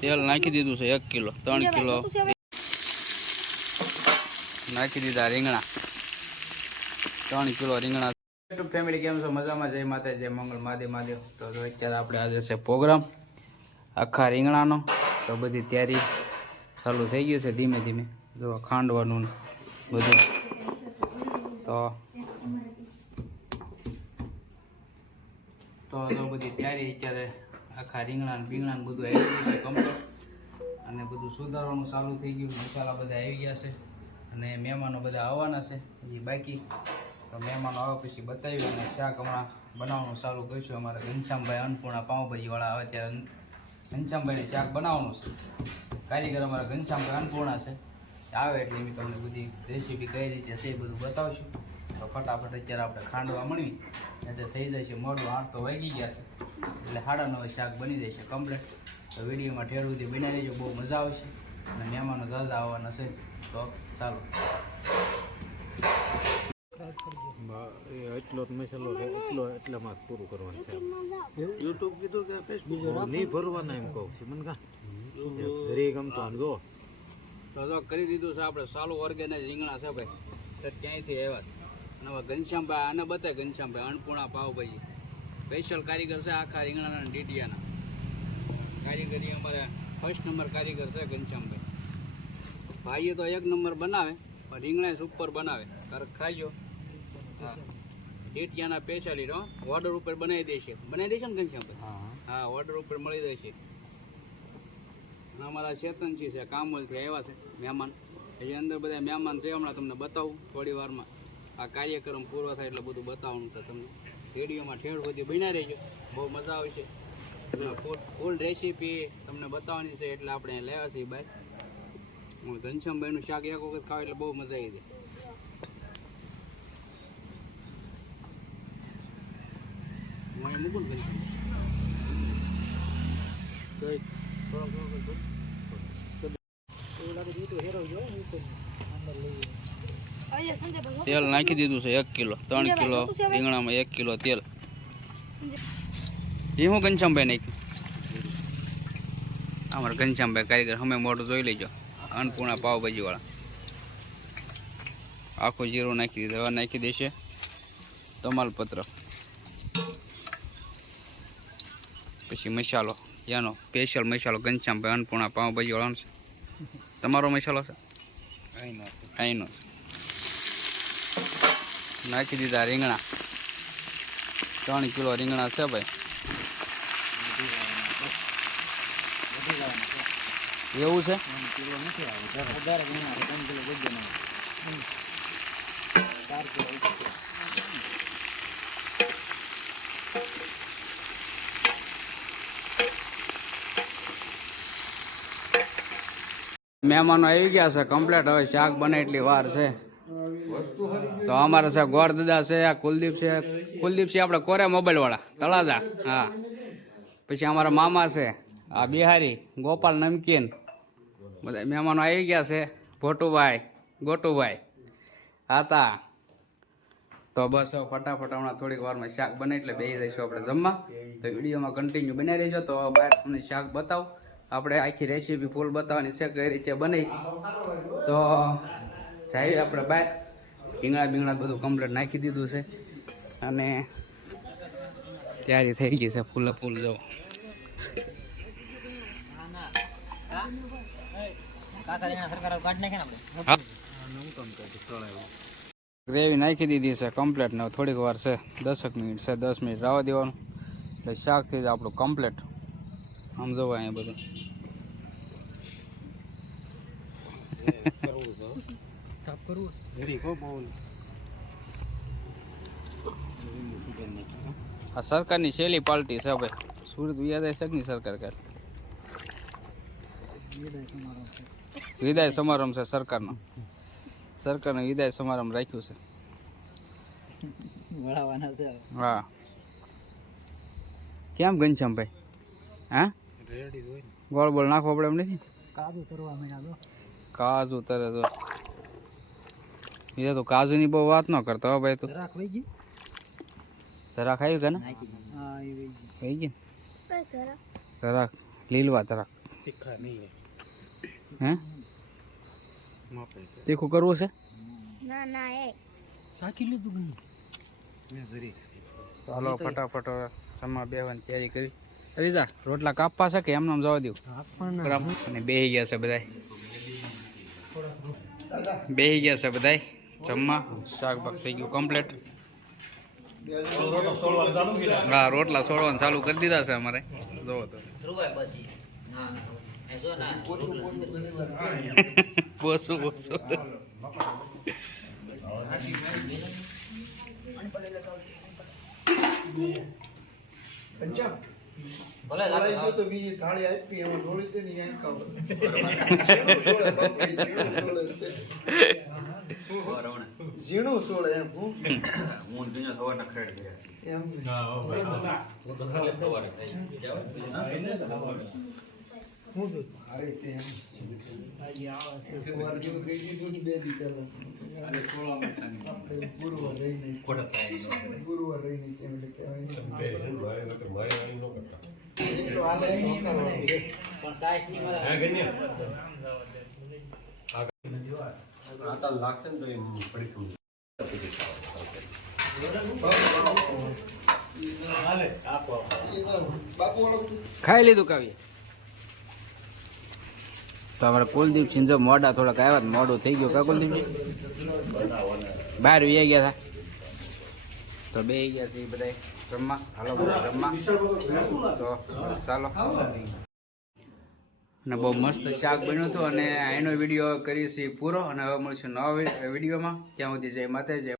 તેલ નાખી દીધું છે એક કિલો ત્રણ કિલો. નાખી દીધા રીંગણા. ત્રણ કિલો રીંગણા. યુટ્યુબ ફેમિલી કેમ છો? મજામાં? જય માતા જય મંગળ મહાદેવ મહાદેવ તો અત્યારે આપણે આજે છે પ્રોગ્રામ આખા રીંગણાનો. તો બધી તૈયારી ચાલુ થઈ ગઈ છે ધીમે ધીમે. જો ખાંડવાનું બધું. તો તો જો બધી તૈયારી અત્યારે આખા રીંગણા ને બીંગણા બધું આવી ગયું છે કમ્પ્લીટ અને બધું સુધારવાનું ચાલુ થઈ ગયું. મસાલા બધા આવી ગયા છે. અને મહેમાનો બધા આવવાના છે. હજી બાકી. તો મહેમાનો આવે પછી બતાવ્યું અને શાક હમણાં બનાવવાનું ચાલુ કરીશું. અમારા ઘનશ્યામભાઈ અન્નપૂર્ણા પાઉંભાજીવાળા આવે ત્યારે ઘનશ્યામભાઈને શાક બનાવવાનું છે. કારીગર અમારા ઘનશ્યામભાઈ અન્નપૂર્ણા છે. આવે એટલે એમ તમને બધી રેસીપી કઈ રીતે છે એ બધું બતાવશું. તો ફટાફટ અત્યારે આપણે ખાંડવા મળવી એટલે થઈ જશે મોડું આઠ તો વાગી ગયા છે. એટલે સાડા નવે શાક બની જશે કમ્પ્લીટ તો વિડીયોમાં ઠેર સુધી બનાવી દેજો. બહુ મજા આવશે. અને મહેમાનો ઝાઝા આવવાના છે. તો ચાલો. એટલો જ મસાલો છે. એટલો એટલામાં જ પૂરું કરવાનું છે યુટ્યુબ કીધું કે ફેસબુક નહીં ભરવાના એમ કહું છું. મને કા? ઘરે ગમતો આમ જો. તો કરી દીધું છે આપણે. સાલું ઓર્ગેનાઇઝ રીંગણા છે ભાઈ. તો ક્યાંયથી આવ્યા. ઘનશ્યામભાઈ આને બતાવે ઘનશ્યામભાઈ અન્નપૂર્ણા પાવભાજી સ્પેશિયલ કારીગર છે આખા રીંગણાના ડીટીયાના કારીગરી અમારે ફર્સ્ટ નંબર કારીગર છે ઘનશ્યામભાઈ. ભાઈએ તો એક નંબર બનાવે પણ રીંગણા સુપર બનાવે. તારે ખાઈજો હા. ડીટીયાના સ્પેશિયલી હો ઓર્ડર ઉપર બનાવી દેશે બનાવી દેશે ને ઘનશ્યામભાઈ? હા હા. ઓર્ડર ઉપર મળી જશે અમારા ચેતનજી છે કામોલથી આવ્યા છે મહેમાન. એ અંદર બધા મહેમાન છે હમણાં તમને બતાવું થોડી વારમાં. આ કાર્યક્રમ પૂરો થાય એટલે બધું બતાવવાનું છે તમને. રેડિયોમાં ઠેર બધી બન્યા રહેજો. બહુ મજા આવશે ફૂલ ફૂલ રેસીપી તમને બતાવવાની છે એટલે આપણે લેવા છીએ બાય હું ઘનશ્યામભાઈનું શાક એક વખત ખાવ એટલે બહુ મજા આવી જાય. અહીં મૂકું ને ઘનશ્યામ તેલ નાખી દીધું છે એક કિલો ત્રણ કિલો રીંગણામાં એક કિલો તેલ. એ હું ઘનશ્યામભાઈ નાખ્યું? અમારા ઘનશ્યામભાઈ કારીગર અમે મોઢું જોઈ લેજો અન્નપૂર્ણા પાવભાજીવાળા. આખું જીરું નાખી દીધું હવે નાખી દેશે તમાલપત્ર. પછી મસાલો યાનો સ્પેશિયલ મસાલો ઘનશ્યામભાઈ અન્નપૂર્ણા પાવભાજીવાળાનો છે. તમારો મસાલો છે? અહીંનો નાખી દીધા રીંગણા. ત્રણ કિલો રીંગણા છે ભાઈ. એવું છે? મહેમાનો આવી ગયા છે. કમ્પ્લેટ હવે શાક બને એટલી વાર છે. તો અમારે છે ગોરદાદા છે, આ કુલદીપ છે. કુલદીપ છે આપણે કોરે મોબાઈલ વાળા તળાજા. હા. પછી અમારા મામા છે, આ બિહારી, ગોપાલ નમકીન. બધા મહેમાનો આવી ગયા છે, ભોટુભાઈ, ગોટુભાઈ, હતા. તો બસ ફટાફટ હમણાં થોડીક વારમાં શાક બને એટલે બેસી જઈશું આપણે જમવા. તો વિડીયોમાં કન્ટિન્યુ બનાવી રહેજો, તો બહાર તમને શાક બતાવું. આપણે આખી રેસીપી ફૂલ બતાવવાની છે, કઈ રીતે બની. તો જઈએ આપણે બહાર. રીંગણા બીંગણા બધું કમ્પ્લીટ નાખી દીધું છે. અને તૈયારી થઈ ગઈ છે ફૂલે ફૂલ જવો ગ્રેવી નાખી દીધી છે કમ્પ્લેટ ને થોડીક વાર છે, દસક મિનિટ છે, દસ મિનિટ રાવા દેવાનું. એટલે શાકથી જ આપણું કમ્પ્લેટ આમ અહીંયા બધું. ઘરે કો બહુ. આ સરકારની છેલ્લી પાર્ટી છે ભાઈ સુરત વિયાદાય શકની સરકાર કાલ? વિદાય સમારંભ છે સરકારનો. સરકારનો વિદાય સમારંભ રાખ્યું છે. હા. કેમ ઘનશ્યામભાઈ? હા? રેડી હોય ગોળ બોળ નાખવો પડે એમ નથી? કાજુ તરવા મહિના તો કાજુ તરે તો એ તો કાજુની બહુ વાત ન કરતો હો ભાઈ તું. જરા ખાયું કે ને? હા થઈ ગઈ. તરાક લીલવા નહીં હે. તીખું કરવું છે? ના ના એ. સાકી લીધું ચાલો ફટાફટ સમા બેવાની તૈયારી કરી. અરીજા રોટલા કાપવા છે કે એમને આમ જવા દઉં અને બેહી ગયા છે બધા બેહી ગયા છે બધાય. જમવા. શાક બાક થઈ ગયું કમ્પ્લીટ હા, રોટલા સોળવાનું ચાલુ કરી દીધા છે અમારે. જોવો તો. પોસું પોસું તો બીજી થાળી આપી એમાં ઢોળી દે ને. અહીંયા ખાવ ઝીણું એમ હું એમ અરે તે એમ. સવાર જેવું કહી દીધું ને બે દી પહેલા આપણે ગુરુવાર રહીને ગુરુવાર એટલે ખાઈ લીધું કાવ્ય? તો અમારે કુલદીપ સિંહ મોડા થોડાક આવ્યા મોડું થઈ ગયું કા કુલદીપજી બહાર વી ગયા હતા તો બે ગયા છે બધા રમવા, હાલો, રમવા. તો ચાલો. અને બહુ મસ્ત શાક બન્યું હતું અને એનો વીડિયો છીએ પૂરો. અને હવે મળશું નવા વિડીયોમાં. ત્યાં સુધી જય માતા જય